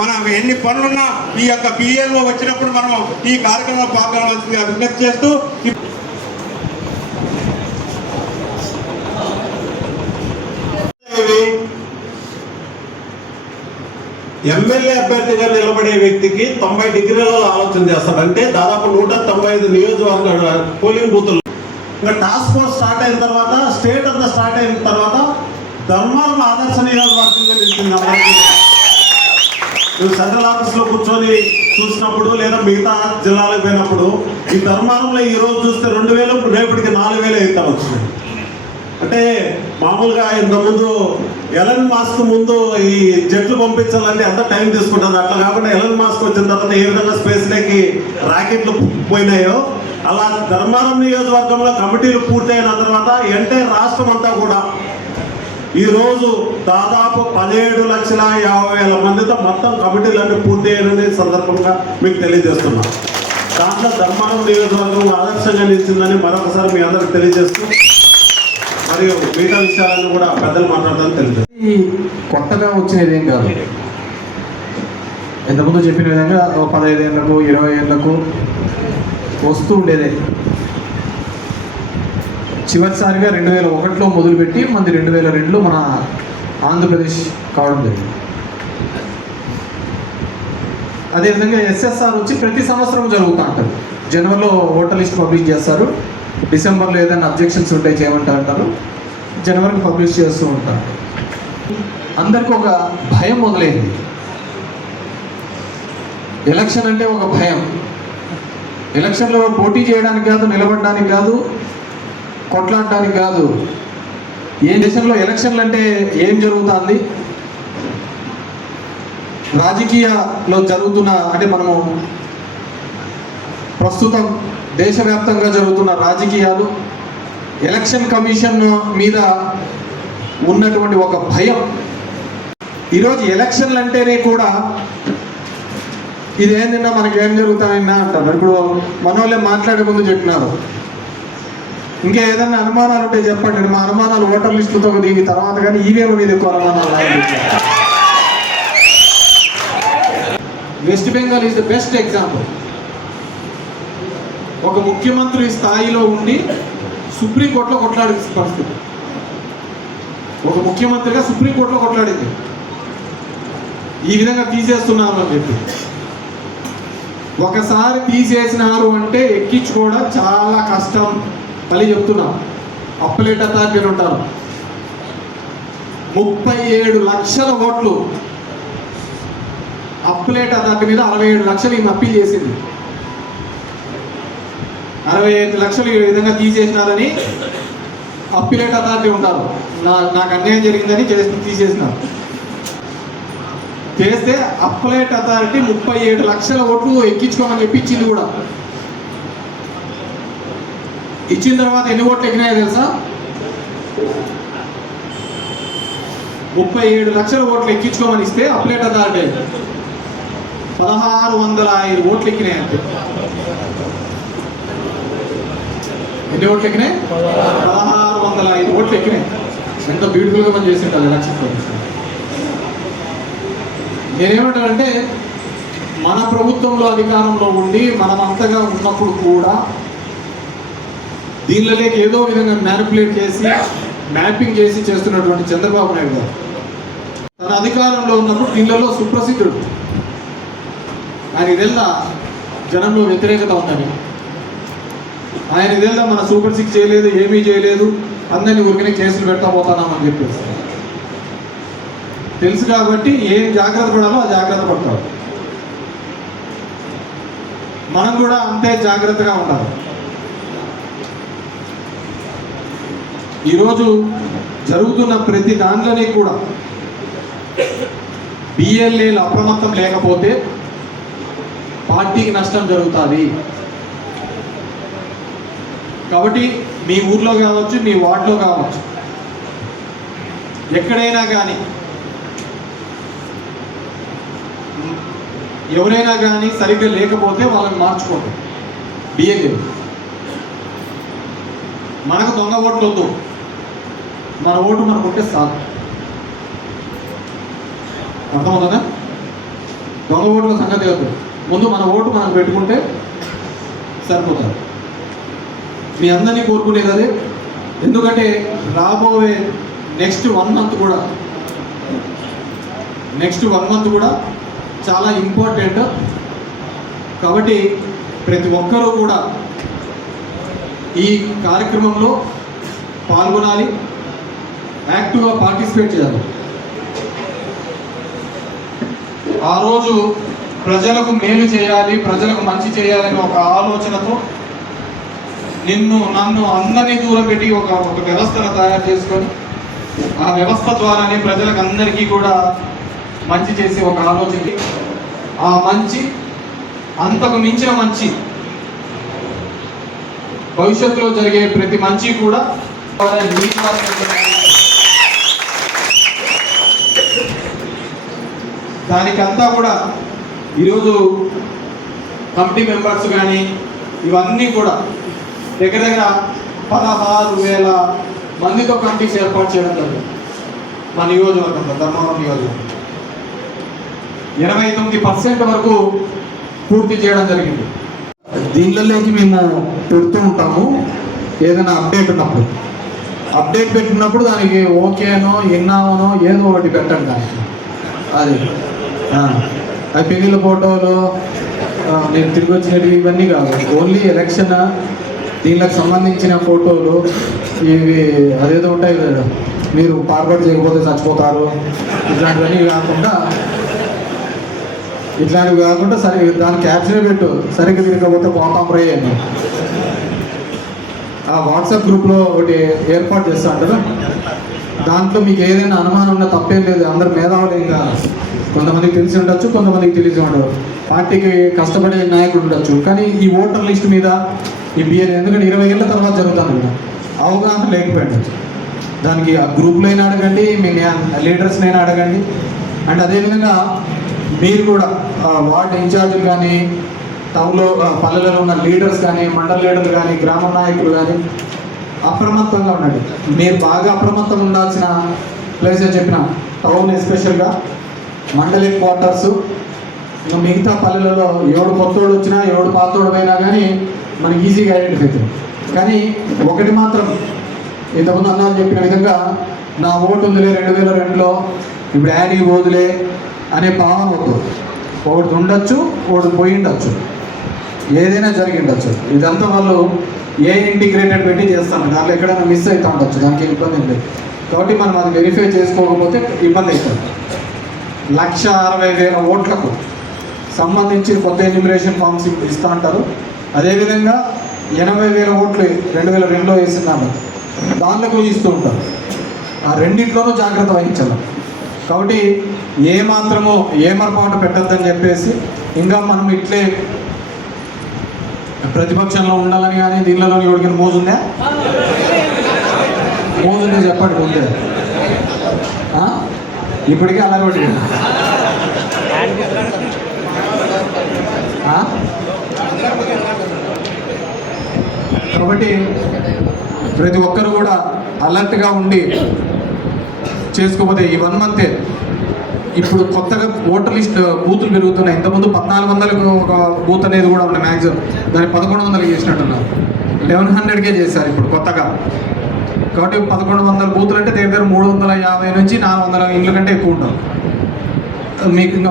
మనం ఎన్ని పనులున్నా ఈ యొక్క బిఏలో వచ్చినప్పుడు మనం ఈ కార్యక్రమంలో పాల్గొనవలసిందిగా విజ్ఞప్తి చేస్తూ ఎమ్మెల్యే అభ్యర్థిగా నిలబడే వ్యక్తికి 90 డిగ్రీలలో ఆలోచన చేస్తాడు. అంటే దాదాపు 195 నియోజకవర్గ పోలింగ్ బూతులు. ఇంకా టాస్క్ ఫోర్స్ స్టార్ట్ అయిన తర్వాత, స్టేట్ అంతా స్టార్ట్ అయిన తర్వాత ధర్మారం ఆదర్శ నియోజకవర్గంగా నిలిచింది. నువ్వు సెంట్రల్ ఆఫీస్లో కూర్చొని చూసినప్పుడు లేదా మిగతా జిల్లాలకు పోయినప్పుడు ఈ ధర్మారంలో ఈ రోజు చూస్తే 2000 రేపటికి 4000 అవుతా వచ్చింది. అంటే మామూలుగా ఇంతకుముందు ఎలన్ మాస్క్ ముందు ఈ జట్లు పంపించాలంటే ఎంత టైం తీసుకుంటుంది, అట్లా కాకుండా ఎలన్ మాస్క్ వచ్చిన తర్వాత ఏ విధంగా స్పేస్లోకి రాకెట్లు పోయినాయో అలా ధర్మారం నియోజకవర్గంలో కమిటీలు పూర్తయిన తర్వాత ఎంటైర్ రాష్ట్రం అంతా కూడా ఈరోజు దాదాపు 17,50,000 మందితో మొత్తం కమిటీలన్నీ పూర్తి అయిన సందర్భంగా మీకు తెలియజేస్తున్నాం. దాంట్లో ధర్మారం నియోజకవర్గం ఆదర్శంగా నిలిచిందని మరొకసారి మీ అందరికి తెలియజేస్తూ మరియు మిగతా విషయాలను కూడా పెద్దలు మాట్లాడతాను తెలియజేస్తాను. కొత్తగా వచ్చినది ఏం కాదు. ఇంతకుముందు చెప్పిన విధంగా 15 ఏళ్లకు 20 ఏళ్లకు వస్తూ ఉండేదే. చివరిసారిగా 2001లో మొదలుపెట్టి మనది 2002లో మన ఆంధ్రప్రదేశ్ కావడం జరిగింది. అదేవిధంగా ఎస్ఎస్ఆర్ వచ్చి ప్రతి సంవత్సరం జరుగుతూ ఉంటుంది. జనవరిలో ఓటర్ లిస్ట్ పబ్లిష్ చేస్తారు, డిసెంబర్లో ఏదైనా అబ్జెక్షన్స్ ఉంటే చేయమంటా అంటారు, జనవరికి పబ్లిష్ చేస్తూ ఉంటారు. అందరికీ ఒక భయం మొదలైంది. ఎలక్షన్ అంటే ఒక భయం. ఎలక్షన్లో పోటీ చేయడానికి కాదు, నిలబడడానికి కాదు, కొట్లాడడానికి కాదు. ఏ దేశంలో ఎలక్షన్లు అంటే ఏం జరుగుతుంది, రాజకీయాల్లో జరుగుతున్న అంటే మనము ప్రస్తుతం దేశవ్యాప్తంగా జరుగుతున్న రాజకీయాలు, ఎలక్షన్ కమిషన్ మీద ఉన్నటువంటి ఒక భయం. ఈరోజు ఎలక్షన్లు అంటేనే కూడా ఇదేంటన్నా మనకేం జరుగుతాయన్నా అంటారు. ఇప్పుడు మనోళ్ళే మాట్లాడే ముందు చెప్పినారు, ఇంకా ఏదన్నా అనుమానాలు ఉంటే చెప్పండి, మా అనుమానాలు ఓటర్ లిస్టులతో దిగి తర్వాత కానీ ఈవీఎం మీద ఎక్కువ అనుమానాలు. West Bengal is the best example. ఒక ముఖ్యమంత్రి స్థాయిలో ఉండి సుప్రీంకోర్టులో కొట్లాడే పరిస్థితి. ఒక ముఖ్యమంత్రిగా సుప్రీంకోర్టులో కొట్లాడింది ఈ విధంగా తీసేస్తున్నారు అని చెప్పి. ఒకసారి తీసేసినారు అంటే ఎక్కించుకోవడం చాలా కష్టం. మళ్ళీ చెప్తున్నాం, అప్పలేట్ అథారిటీలు ఉంటారు. 37 లక్షల ఓట్లు అప్పలేట్ అథారిటీ మీద 67 లక్షలు ఈమె అప్పీల్ చేసింది. 65 లక్షలు ఈ విధంగా తీసేసినారని అప్పీలేట్ అథారిటీ ఉంటారు. నాకు అన్యాయం జరిగిందని తీసేసినారు. చేస్తే అప్పలేట్ అథారిటీ 37 లక్షల ఓట్లు ఎక్కించుకోమని చెప్పి ఇచ్చింది కూడా. ఇచ్చిన తర్వాత ఎన్ని ఓట్లు ఎక్కినాయో తెలుసా? 37 లక్షల ఓట్లు ఎక్కించుకోమని ఇస్తే అప్పలేట్ అథారిటీ 1605 ఓట్లు ఎక్కినాయి. అంతే. ఎన్ని ఓట్లు ఎక్కినాయి? 1605 ఓట్లు ఎక్కినాయి. ఎంత బ్యూటిఫుల్గా మనం చేసింటారు ఎలక్షన్ కమిషన్. నేనేమంటానంటే, మన ప్రభుత్వంలో అధికారంలో ఉండి మనం అంతగా ఉన్నప్పుడు కూడా దీనిలోకి ఏదో విధంగా మ్యానిపులేట్ చేసి మ్యాపింగ్ చేసి చేస్తున్నటువంటి చంద్రబాబు నాయుడు గారు తన అధికారంలో ఉన్నప్పుడు దీనిలో సుప్రసిద్ధుడు. ఆయన ఇదెల్లా జనంలో వ్యతిరేకత ఉందని, ఆయన ఇదెల్లా మన సూపర్ 6 చేయలేదు, ఏమీ చేయలేదు, అందరినీ ఊరికనే కేసులు పెడతా పోతానామని చెప్పేసి తెలుసు. కాబట్టి ఏం జాగ్రత్త పడాలో ఆ జాగ్రత్త పడతారు. మనం కూడా అంతే జాగ్రత్తగా ఉండాలి. ఈరోజు జరుగుతున్న ప్రతి దాంట్లోనే కూడా బిఎల్ఏలు అప్రమత్తం లేకపోతే పార్టీకి నష్టం జరుగుతుంది. కాబట్టి మీ ఊర్లో కావచ్చు, మీ వార్డులో కావచ్చు, ఎక్కడైనా కానీ ఎవరైనా కానీ సరిగ్గా లేకపోతే వాళ్ళని మార్చుకోండి. బిఎల్ఏ మనకు దొంగ ఓట్లు వద్దు, మన ఓటు మనకు ఉంటే చాలు. అర్థమవుతుందా? దొంగ ఓట్ల సంగతి కాదు, ముందు మన ఓటు మనం పెట్టుకుంటే సరిపోతుంది. మీ అందరినీ కోరుకునేది అదే. ఎందుకంటే రాబోయే నెక్స్ట్ 1 మంత్ కూడా చాలా ఇంపార్టెంట్. కాబట్టి ప్రతి ఒక్కరూ కూడా ఈ కార్యక్రమంలో పాల్గొనాలి, యాక్టివ్గా పార్టిసిపేట్ చేయాలి. ఆ రోజు ప్రజలకు మేలు చేయాలి, ప్రజలకు మంచి చేయాలని ఒక ఆలోచనతో నన్ను అందరినీ దూరం పెట్టి ఒక వ్యవస్థను తయారు చేసుకొని ఆ వ్యవస్థ ద్వారానే ప్రజలకు అందరికీ కూడా మంచి చేసే ఒక ఆలోచన, ఆ మంచి అంతకు మించిన మంచి భవిష్యత్తులో జరిగే ప్రతి మంచి కూడా దానికంతా కూడా ఈరోజు కమిటీ మెంబర్స్ కానీ ఇవన్నీ కూడా దగ్గర 16,000 మందితో కమిటీస్ ఏర్పాటు చేయడం జరిగింది మా నియోజకవర్గంలో, ధర్మవరం నియోజకవర్గం 29% వరకు పూర్తి చేయడం జరిగింది. దీనిలోకి మేము పెడుతూ ఉంటాము ఏదైనా అప్డేట్ ఉన్నప్పుడు. అప్డేట్ పెట్టినప్పుడు దానికి ఓకేనో ఎన్నావనో ఏదో ఒకటి పెట్టండి దానికి. అది పెళ్ళిళ్ళ ఫోటోలు నేను తిరిగి వచ్చినవి ఇవన్నీ కాదు, ఓన్లీ ఎలక్షన్ దీనికి సంబంధించిన ఫోటోలు ఇవి అదేదో ఉంటాయి కదా, మీరు ఫార్వర్డ్ చేయకపోతే చచ్చిపోతారు, ఇట్లాంటివన్నీ కాకుండా సరే దాని క్యాప్షన్ పెట్టు, సరిగ్గా తిరగకపోతే పోతాం రే అని. ఆ వాట్సాప్ గ్రూప్లో ఒకటి ఏర్పాటు చేస్తూ ఉంటారు. దాంట్లో మీకు ఏదైనా అనుమానం ఉన్నా తప్పేం లేదు, అందరు మేధావులు ఏం కాదు. కొంతమందికి తెలిసి ఉండొచ్చు, కొంతమందికి తెలిసి ఉండదు, పార్టీకి కష్టపడే నాయకుడు ఉండొచ్చు. కానీ ఈ ఓటర్ లిస్ట్ మీద ఈ బిఎల్ ఎందుకంటే 20 ఏళ్ళ తర్వాత జరుగుతుంది కదా, అవగాహన లేకపోయిండొచ్చు. దానికి ఆ గ్రూప్లో అయినా అడగండి, మీ లీడర్స్నైనా అడగండి. అండ్ అదేవిధంగా మీరు కూడా వార్డ్ ఇన్ఛార్జీలు కానీ, టౌన్లో పల్లెలలో ఉన్న లీడర్స్ కానీ, మండల లీడర్లు కానీ, గ్రామ నాయకులు కానీ అప్రమత్తంగా ఉండండి. మీరు బాగా అప్రమత్తం ఉండాల్సిన ప్లేసెస్ చెప్పిన టౌన్ ఎస్పెషల్గా మండల హెడ్ క్వార్టర్స్, ఇంకా మిగతా పల్లెలలో ఎవడు కొత్తోడు వచ్చినా ఎవడు పాతోడు పోయినా కానీ మనకి ఈజీగా ఐడెంటిఫై అవుతుంది. కానీ ఒకటి మాత్రం ఇంతకుముందు అన్నారు చెప్పిన విధంగా నా ఓటు ఉందిలే 2002లో ఇప్పుడు యాడీ పోదులే అనే భావన వద్దు. ఒకటి ఉండొచ్చు, ఒకటి పోయి ఉండొచ్చు, ఏదైనా జరిగి ఉండొచ్చు. ఇదంతా వాళ్ళు ఏ ఇంటిగ్రేటెడ్ పెట్టి చేస్తాను, దాంట్లో ఎక్కడైనా మిస్ అవుతూ ఉండొచ్చు, దానికి ఇబ్బంది లేదు. కాబట్టి మనం అది వెరిఫై చేసుకోకపోతే ఇబ్బంది అవుతుంది. 160,000 ఓట్లకు సంబంధించి కొత్త ఎన్యూమరేషన్ ఫామ్స్ ఇస్తూ ఉంటారు. అదేవిధంగా 80,000 ఓట్లు 2002లో వేసిందాము, దాంట్లో ఇస్తూ ఉంటారు. ఆ రెండింటిలోనూ జాగ్రత్త వహించాలి. కాబట్టి ఏమాత్రమో ఏమరపాటు పెట్టద్దని చెప్పేసి ఇంకా మనం ఇట్లే ప్రతిపక్షంలో ఉండాలని కానీ దీనిలో ఎవరికైనా మోజుందా? మోజుందే చెప్పండి ముందే. ఇప్పటికే అలవాటు. కాబట్టి ప్రతి ఒక్కరు కూడా అలర్ట్గా ఉండి చేసుకోకపోతే ఈ 1 మంతే ఇప్పుడు కొత్తగా ఓటర్ లిస్ట్ బూతులు పెరుగుతున్నాయి. ఇంతకుముందు 1400కు ఒక బూత్ అనేది కూడా ఉంది మ్యాక్సిమం, దాన్ని 1100 చేసినట్టున్నారు. 1100కే చేశారు ఇప్పుడు కొత్తగా. కాబట్టి 1100 బూతులు అంటే దగ్గర 350 నుంచి 400 ఇండ్ల కంటే ఎక్కువ ఉంటారు.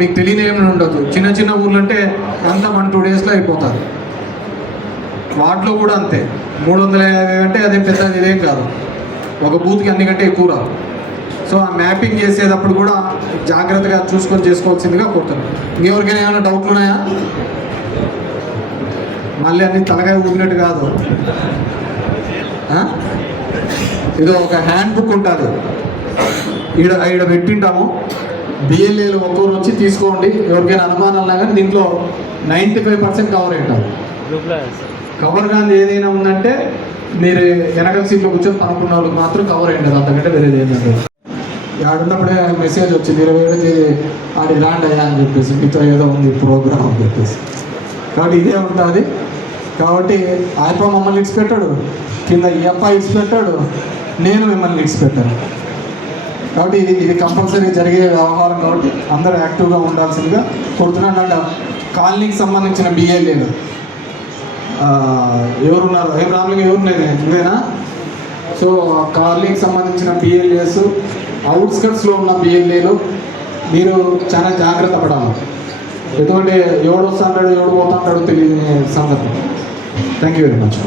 మీకు తెలియని ఏమైనా ఉండదు. చిన్న చిన్న ఊర్లు అంటే అంతా 1-2 డేస్లో అయిపోతారు. వాటిలో కూడా అంతే 350 అంటే అదే పెద్ద ఇదేం కాదు, ఒక బూత్కి అన్నికంటే ఎక్కువ రాదు. సో ఆ మ్యాపింగ్ చేసేటప్పుడు కూడా జాగ్రత్తగా చూసుకొని చేసుకోవాల్సిందిగా కోరుతున్నాను. ఇంకెవరికైనా ఏమైనా డౌట్లు ఉన్నాయా? మళ్ళీ అన్ని తలకాయ ఊపినట్టు కాదు. ఇది ఒక హ్యాండ్ బుక్ ఉంటుంది, ఈడ పెట్టింటాము. బిఎల్ఏలు ఒక్కొక్కరు వచ్చి తీసుకోండి. ఎవరికైనా అనుమానాలు కానీ దీంట్లో 95% కవర్ అయింటారు. కవర్ కానీ ఏదైనా ఉందంటే మీరు వెనకాల సీట్లో కూర్చొని అనుకున్న వాళ్ళకి మాత్రం కవర్ అయ్యింది, అంతకంటే వేరేది ఏంటంటే ఆడున్నప్పుడే మెసేజ్ వచ్చింది 27వ తేదీ ఆడి ల్యాండ్ అయ్యా అని చెప్పేసి, మీతో ఏదో ఉంది ప్రోగ్రామ్ అని చెప్పేసి. కాబట్టి ఇదే ఉంటుంది. కాబట్టి ఆయప్ప మమ్మల్ని ఇడిచిపెట్టాడు, కింద ఈ అప్ప ఇడిచిపెట్టాడు, నేను మిమ్మల్ని ఇడిచిపెట్టాను. కాబట్టి ఇది కంపల్సరీ జరిగే వ్యవహారం కాబట్టి అందరూ యాక్టివ్గా ఉండాల్సిందిగా కోరుతున్నాను. అండ్ కాలనీకి సంబంధించిన బిఎల్ఏలు ఎవరున్నారు? ఏం రామలింగ ఎవరున్నాయి నువ్వేనా? సో కాలనీకి సంబంధించిన బిఎల్ఏస్, అవుట్స్కట్స్లో ఉన్న బిఎల్ఏలు మీరు చాలా జాగ్రత్త పడాలి. ఎందుకంటే ఎవడు వస్తాడు ఎవడు పోతాడు తెలియని సందర్భం. Thank you very much.